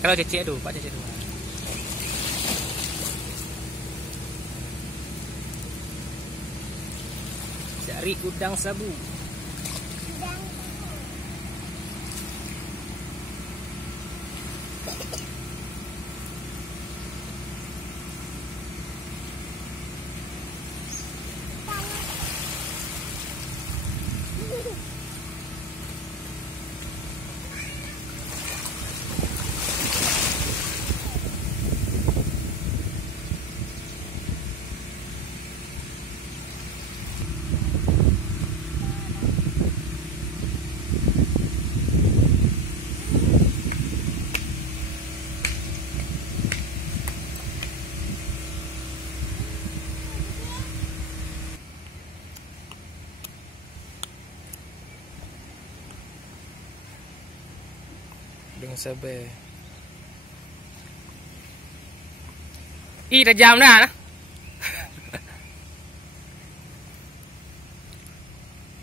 Kalau cecek tu, pak cecek tu. Cari udang sabu. Dengan sabar. Ih, dah jam dah.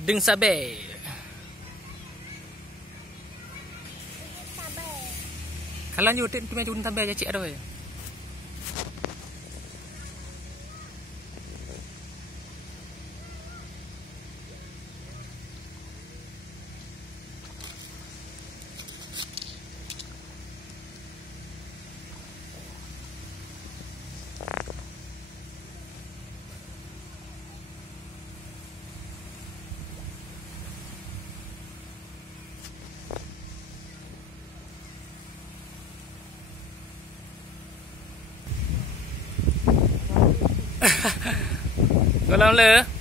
Dengan sabar. Kalau lanjut, tu macam dengan sabar je cik ada. Kalau le